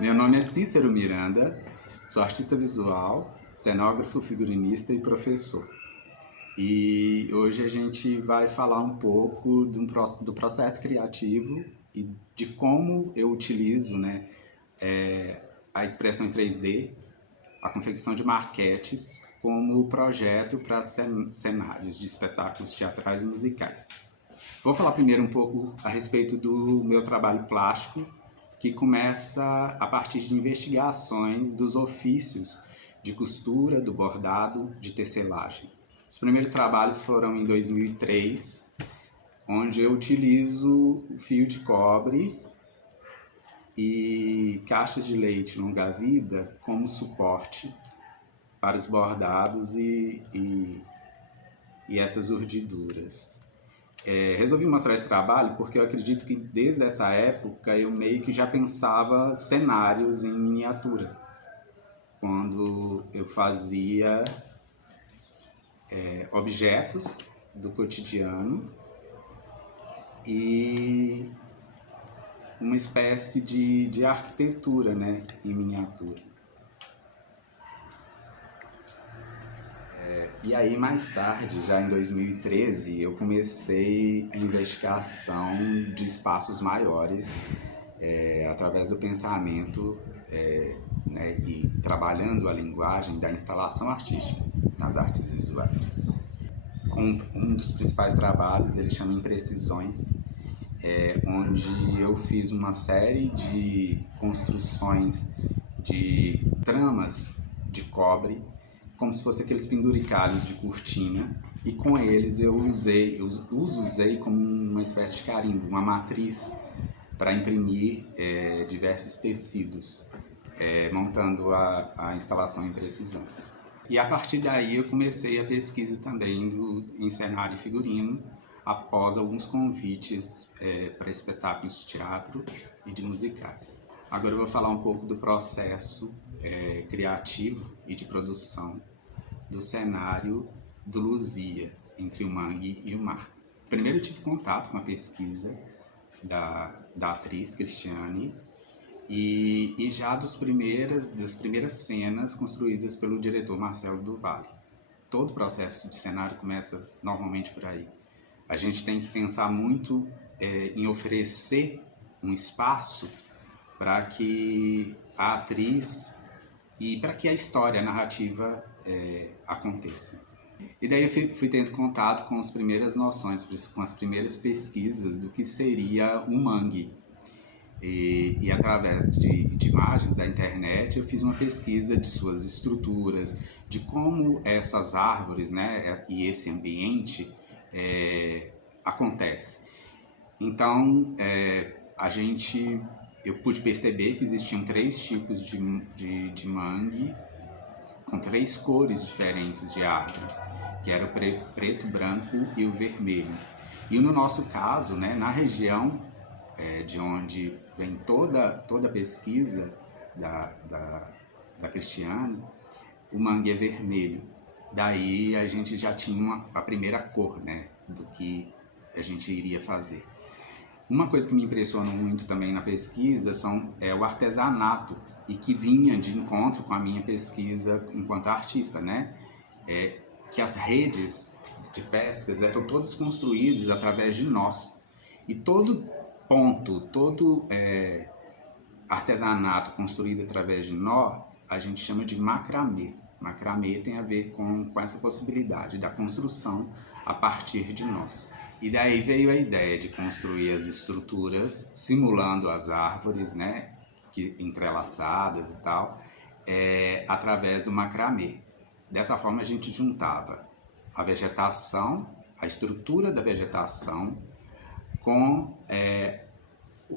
Meu nome é Cícero Miranda, sou artista visual, cenógrafo, figurinista e professor. E hoje a gente vai falar um pouco do processo criativo e de como eu utilizo, a expressão em 3D, a confecção de maquetes como projeto para cenários de espetáculos teatrais e musicais. Vou falar primeiro um pouco a respeito do meu trabalho plástico, que começa a partir de investigações dos ofícios de costura, do bordado, de tecelagem. Os primeiros trabalhos foram em 2003, onde eu utilizo o fio de cobre e caixas de leite longa-vida como suporte para os bordados e essas urdiduras. Resolvi mostrar esse trabalho porque eu acredito que desde essa época eu meio que já pensava cenários em miniatura. Quando eu fazia objetos do cotidiano e uma espécie de arquitetura, né, em miniatura. E aí, mais tarde, já em 2013, eu comecei a investigação de espaços maiores através do pensamento e trabalhando a linguagem da instalação artística nas artes visuais. Com um dos principais trabalhos, ele chama Imprecisões, onde eu fiz uma série de construções de tramas de cobre, como se fosse aqueles penduricalhos de cortina, e com eles eu os usei como uma espécie de carimbo, uma matriz para imprimir diversos tecidos, montando a instalação em precisões. E a partir daí eu comecei a pesquisa também em cenário e figurino, após alguns convites para espetáculos de teatro e de musicais. Agora eu vou falar um pouco do processo criativo e de produção do cenário do Luzia, entre o mangue e o mar. Primeiro eu tive contato com a pesquisa da atriz Cristiane e já das primeiras cenas construídas pelo diretor Marcelo do Valle. Todo o processo de cenário começa normalmente por aí. A gente tem que pensar muito em oferecer um espaço para que a atriz e para que a história, a narrativa aconteça. E daí eu fui tendo contato com as primeiras noções, com as primeiras pesquisas do que seria um mangue. E através de imagens da internet eu fiz uma pesquisa de suas estruturas, de como essas árvores, né, e esse ambiente acontece. Então eu pude perceber que existiam 3 tipos de mangue com 3 cores diferentes de árvores, que era o preto, branco e o vermelho. E no nosso caso, né, na região de onde vem toda a pesquisa da Cristiane, o mangue é vermelho. Daí a gente já tinha a primeira cor, né, do que a gente iria fazer. Uma coisa que me impressionou muito também na pesquisa é o artesanato, e que vinha de encontro com a minha pesquisa enquanto artista, né? Que as redes de pescas eram todas construídas através de nós. E todo artesanato construído através de nó, a gente chama de macramê. Macramê tem a ver com essa possibilidade da construção a partir de nós. E daí veio a ideia de construir as estruturas simulando as árvores, né, entrelaçadas e tal, através do macramê. Dessa forma a gente juntava a vegetação, a estrutura da vegetação, com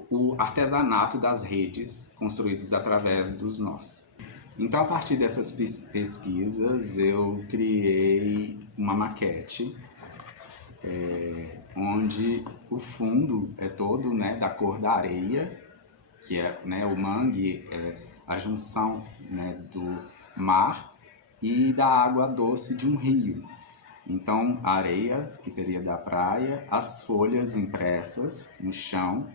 o artesanato das redes construídas através dos nós. Então, a partir dessas pesquisas, eu criei uma maquete onde o fundo é todo, né, da cor da areia, que é, né, o mangue, a junção, né, do mar e da água doce de um rio. Então, a areia, que seria da praia, as folhas impressas no chão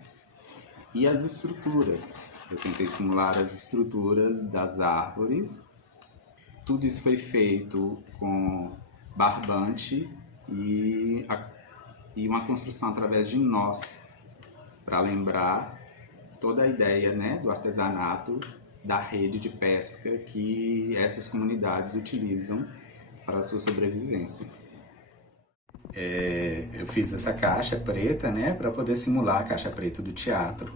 e as estruturas, Eu tentei simular as estruturas das árvores. Tudo isso foi feito com barbante e uma construção através de nós, para lembrar toda a ideia, né, do artesanato, da rede de pesca que essas comunidades utilizam para a sua sobrevivência. Eu fiz essa caixa preta, né, para poder simular a caixa preta do teatro,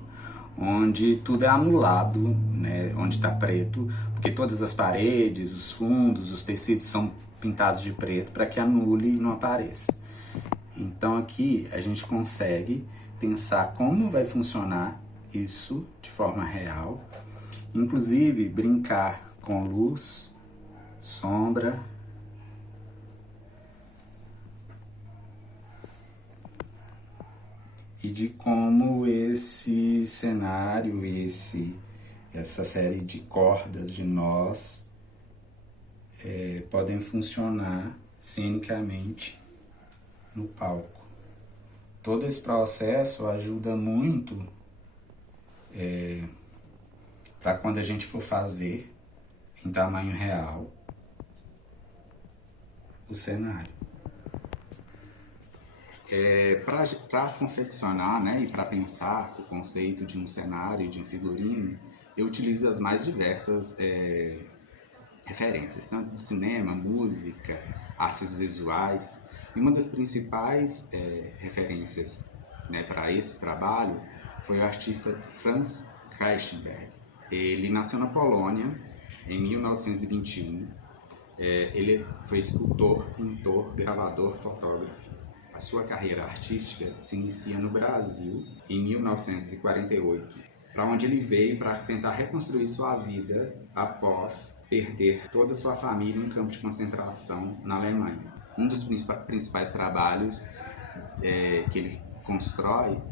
onde tudo é anulado, né, onde está preto, porque todas as paredes, os fundos, os tecidos são pintados de preto para que anule e não apareça. Então aqui a gente consegue pensar como vai funcionar isso de forma real, inclusive brincar com luz, sombra, e de como esse cenário, essa série de cordas de nós podem funcionar cenicamente no palco. Todo esse processo ajuda muito para quando a gente for fazer em tamanho real o cenário. Para confeccionar, né, e para pensar o conceito de um cenário, de um figurino, eu utilizo as mais diversas referências, tanto de cinema, música, artes visuais. E uma das principais referências, né, para esse trabalho foi o artista Franz Kreichenberg. Ele nasceu na Polônia em 1921. Ele foi escultor, pintor, gravador, fotógrafo. A sua carreira artística se inicia no Brasil em 1948, para onde ele veio para tentar reconstruir sua vida após perder toda a sua família em um campo de concentração na Alemanha. Um dos principais trabalhos que ele constrói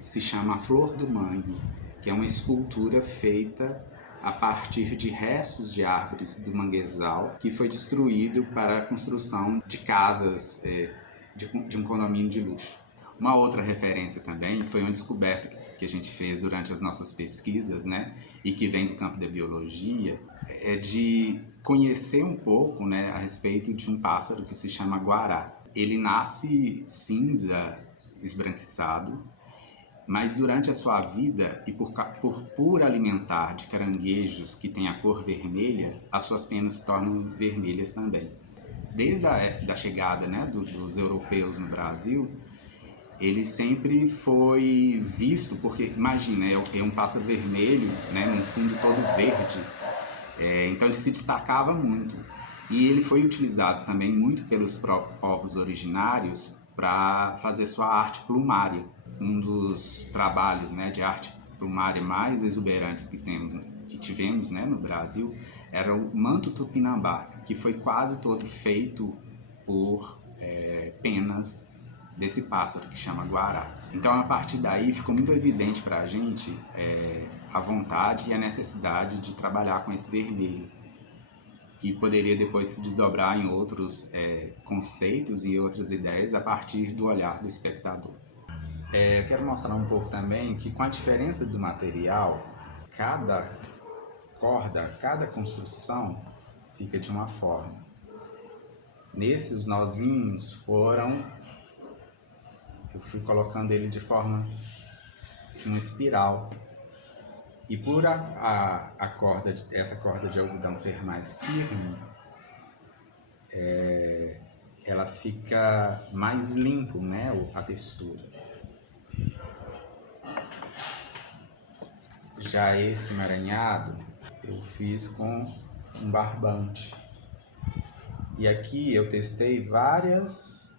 se chama A Flor do Mangue, que é uma escultura feita a partir de restos de árvores do manguezal que foi destruído para a construção de casas de um condomínio de luxo. Uma outra referência também foi uma descoberta que a gente fez durante as nossas pesquisas, né, e que vem do campo da biologia, é de conhecer um pouco, né, a respeito de um pássaro que se chama guará. Ele nasce cinza, esbranquiçado, mas durante a sua vida e por alimentar de caranguejos que têm a cor vermelha, as suas penas se tornam vermelhas também. Desde a chegada, né, dos europeus no Brasil, ele sempre foi visto, porque imagina, é um pássaro vermelho, né, num fundo todo verde, então ele se destacava muito. E ele foi utilizado também muito pelos povos originários para fazer sua arte plumária. Um dos trabalhos, né, de arte plumária mais exuberantes que tivemos, né, no Brasil era o manto tupinambá, que foi quase todo feito por penas desse pássaro que chama guará. Então, a partir daí, ficou muito evidente para a gente a vontade e a necessidade de trabalhar com esse vermelho, que poderia depois se desdobrar em outros conceitos e outras ideias a partir do olhar do espectador. Eu quero mostrar um pouco também que, com a diferença do material, cada corda, cada construção fica de uma forma. Nesse, os nozinhos eu fui colocando ele de forma de uma espiral. E por essa corda de algodão ser mais firme, ela fica mais limpo, né, a textura. Já esse emaranhado eu fiz com um barbante. E aqui eu testei várias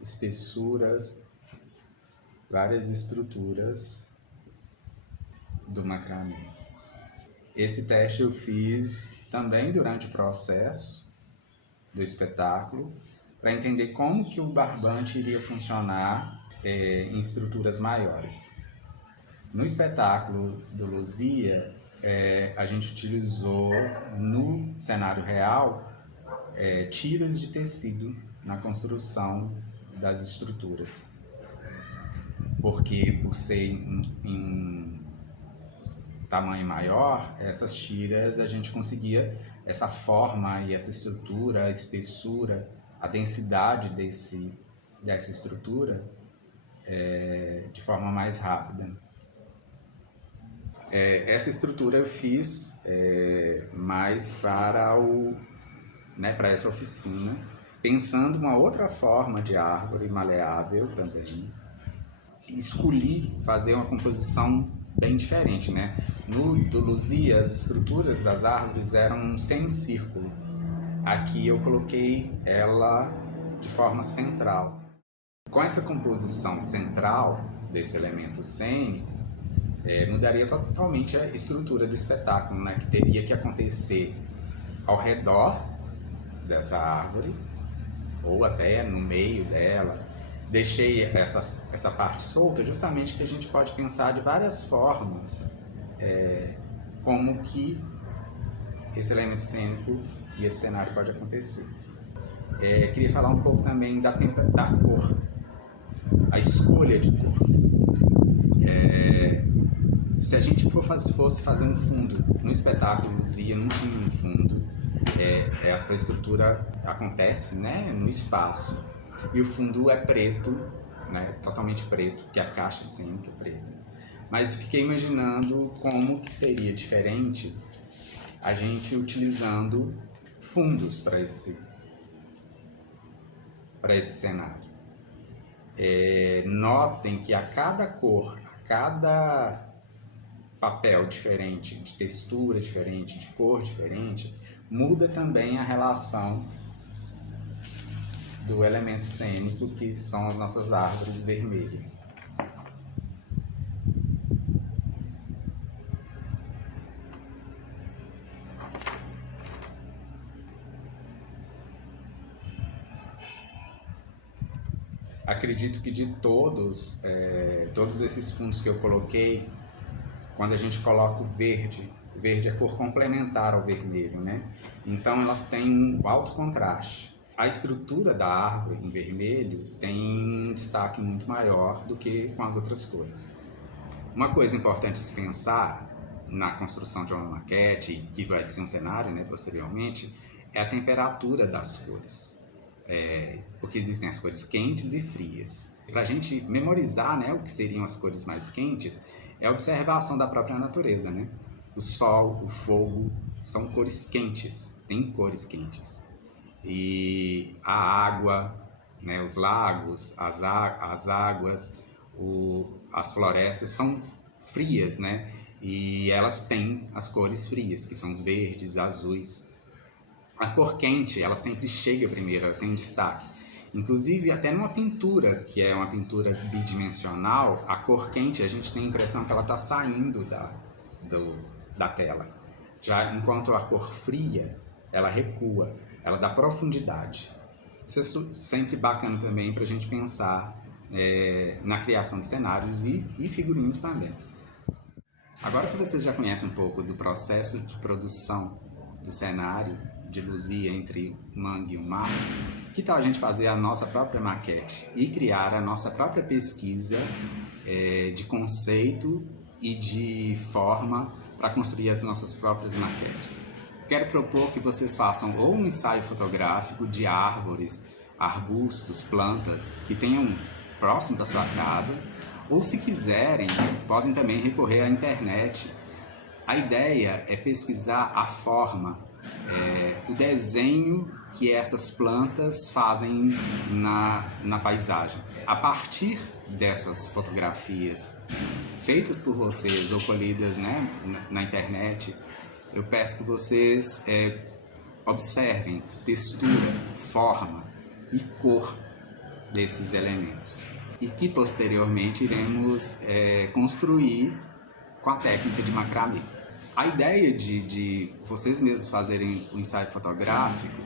espessuras, várias estruturas do macramê. Esse teste eu fiz também durante o processo do espetáculo, para entender como que o barbante iria funcionar em estruturas maiores. No espetáculo do Luzia, a gente utilizou no cenário real tiras de tecido na construção das estruturas, porque por ser em tamanho maior, essas tiras a gente conseguia essa forma e essa estrutura, a espessura, a densidade dessa estrutura de forma mais rápida. Essa estrutura eu fiz mais para para essa oficina, pensando uma outra forma de árvore maleável também. Escolhi fazer uma composição bem diferente, né? Do Luzia, as estruturas das árvores eram um semicírculo. Aqui eu coloquei ela de forma central. Com essa composição central desse elemento cênico, mudaria totalmente a estrutura do espetáculo, né? Que teria que acontecer ao redor dessa árvore, ou até no meio dela. Deixei essa parte solta justamente que a gente pode pensar de várias formas como que esse elemento cênico e esse cenário pode acontecer. Queria falar um pouco também da cor, a escolha de cor. Se a gente fosse fazer um fundo no espetáculo Luzia, não tinha um fundo, essa estrutura acontece, né, no espaço, e o fundo é preto, né, totalmente preto, que a caixa cênica é preta. Mas fiquei imaginando como que seria diferente a gente utilizando fundos para esse cenário. Notem que a cada cor, a cada papel diferente, de textura diferente, de cor diferente, muda também a relação do elemento cênico, que são as nossas árvores vermelhas. Acredito que de todos esses fundos que eu coloquei, quando a gente coloca o verde é a cor complementar ao vermelho, né? Então elas têm um alto contraste. A estrutura da árvore em vermelho tem um destaque muito maior do que com as outras cores. Uma coisa importante se pensar na construção de uma maquete, que vai ser um cenário, né, posteriormente, é a temperatura das cores. Porque existem as cores quentes e frias. Para a gente memorizar, né, o que seriam as cores mais quentes, é a observação da própria natureza, né? O sol, o fogo, são cores quentes, tem cores quentes. E a água, né, os lagos, as águas, as florestas são frias, né? E elas têm as cores frias, que são os verdes, azuis. A cor quente, ela sempre chega primeiro, ela tem destaque. Inclusive, até numa pintura, que é uma pintura bidimensional, a cor quente, a gente tem a impressão que ela está saindo da tela. Já enquanto a cor fria, ela recua, ela dá profundidade. Isso é sempre bacana também para a gente pensar na criação de cenários e figurinos também. Agora que vocês já conhecem um pouco do processo de produção do cenário de Luzia entre o mangue e o mar, que tal a gente fazer a nossa própria maquete e criar a nossa própria pesquisa de conceito e de forma para construir as nossas próprias maquetes? Quero propor que vocês façam ou um ensaio fotográfico de árvores, arbustos, plantas que tenham próximo da sua casa, ou se quiserem, podem também recorrer à internet. A ideia é pesquisar a forma, o desenho que essas plantas fazem na paisagem. A partir dessas fotografias feitas por vocês ou colhidas, né, na internet, eu peço que vocês observem textura, forma e cor desses elementos, e que posteriormente iremos construir com a técnica de macramê. A ideia de vocês mesmos fazerem o ensaio fotográfico,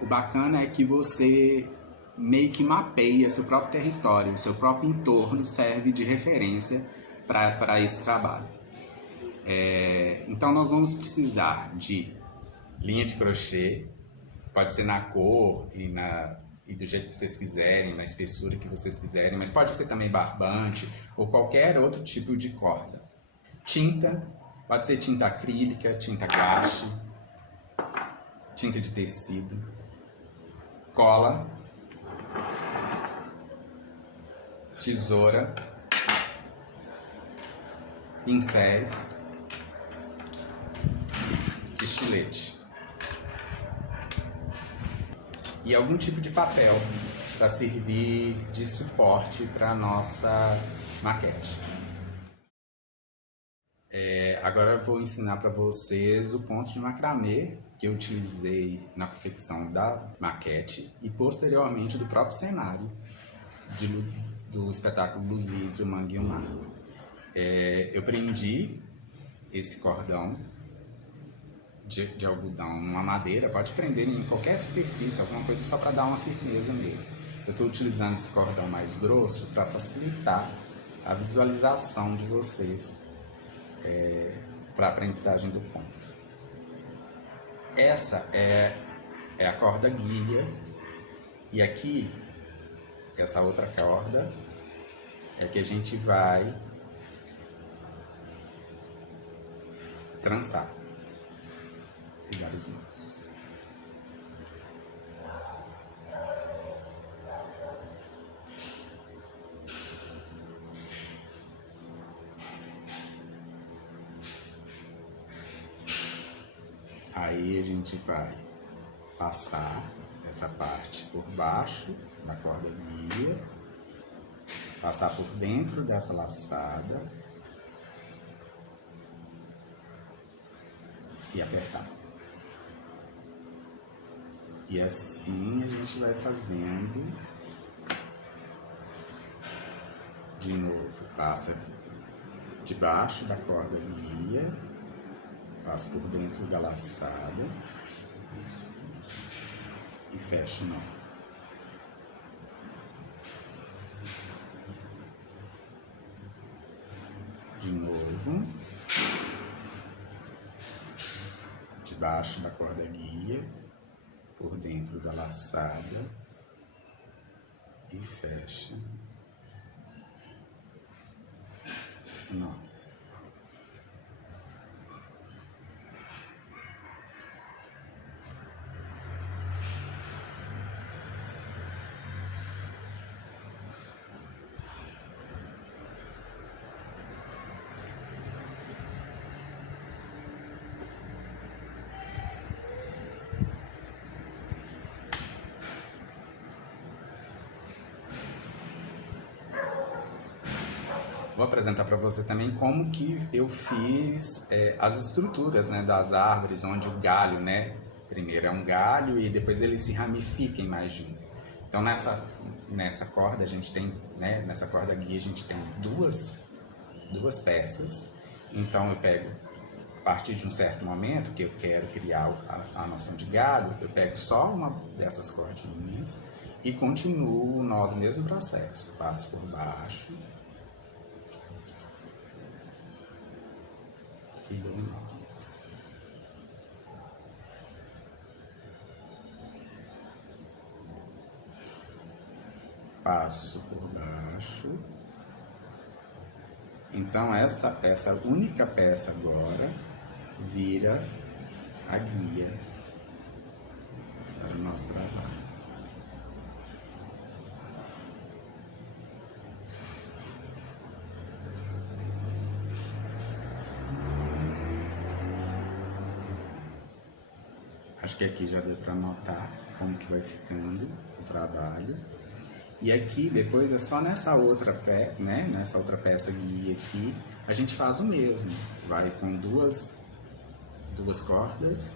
o bacana é que você meio que mapeia seu próprio território, seu próprio entorno serve de referência para esse trabalho. Então nós vamos precisar de linha de crochê, pode ser na cor e do jeito que vocês quiserem, na espessura que vocês quiserem, mas pode ser também barbante ou qualquer outro tipo de corda. Tinta, Pode ser tinta acrílica, tinta guache, tinta de tecido, cola, tesoura, pincéis, estilete e algum tipo de papel para servir de suporte para a nossa maquete. Agora eu vou ensinar para vocês o ponto de macramê que eu utilizei na confecção da maquete e posteriormente do próprio cenário do espetáculo Luzia entre o Mangue e o Mar. Eu prendi esse cordão de algodão numa madeira, pode prender em qualquer superfície, alguma coisa só para dar uma firmeza mesmo. Eu estou utilizando esse cordão mais grosso para facilitar a visualização de vocês para a aprendizagem do ponto. Essa é a corda guia e aqui, essa outra corda é que a gente vai trançar e dar os nós. Aí a gente vai passar essa parte por baixo da corda guia, passar por dentro dessa laçada e apertar. E assim a gente vai fazendo de novo. Passa debaixo da corda guia, passa por dentro da laçada e fecha o nó. De novo, debaixo da corda guia, por dentro da laçada e fecha o nó. Vou apresentar para vocês também como que eu fiz as estruturas, né, das árvores, onde o galho, né, primeiro é um galho e depois ele se ramifica em mais de um. Então nessa corda a gente tem, né, nessa corda guia a gente tem duas peças. Então eu pego, a partir de um certo momento que eu quero criar a noção de galho, eu pego só uma dessas cordinhas e continuo o nó do mesmo processo. Passo por baixo e dou um nó. Passo por baixo. Então essa única peça agora vira a guia para o nosso trabalho. Acho que aqui já deu para notar como que vai ficando o trabalho. E aqui depois é só nessa outra peça guia aqui, a gente faz o mesmo. Vai com duas cordas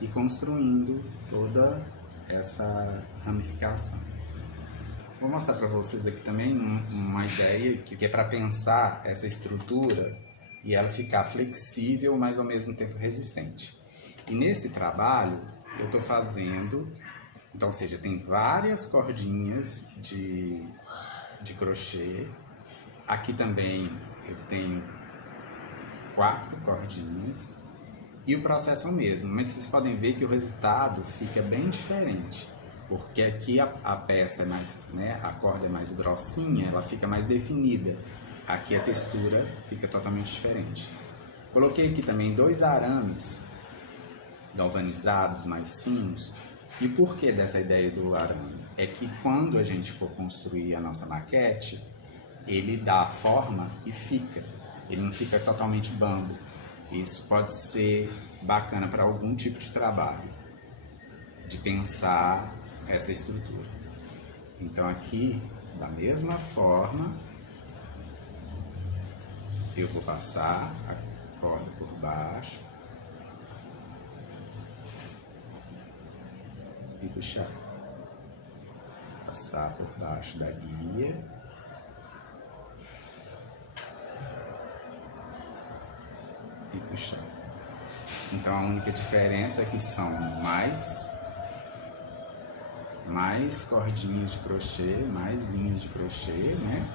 e construindo toda essa ramificação. Vou mostrar para vocês aqui também uma ideia que é para pensar essa estrutura e ela ficar flexível, mas ao mesmo tempo resistente. E nesse trabalho eu estou fazendo, então, ou seja, tem várias cordinhas de crochê. Aqui também eu tenho 4 cordinhas e o processo é o mesmo, mas vocês podem ver que o resultado fica bem diferente, porque aqui a peça é mais, né, a corda é mais grossinha, ela fica mais definida. Aqui a textura fica totalmente diferente. Coloquei aqui também 2 arames galvanizados mais finos. E por que dessa ideia do arame? É que quando a gente for construir a nossa maquete, ele dá forma e fica. Ele não fica totalmente bambo. Isso pode ser bacana para algum tipo de trabalho, de pensar essa estrutura. Então aqui, da mesma forma, eu vou passar a corda por baixo e puxar. Passar por baixo da guia e puxar. Então a única diferença é que são mais cordinhas de crochê, mais linhas de crochê, né?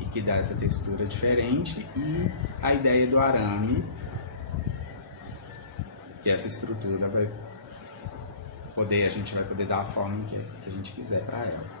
E que dá essa textura diferente, e a ideia do arame, que essa estrutura a gente vai poder dar a forma que a gente quiser para ela.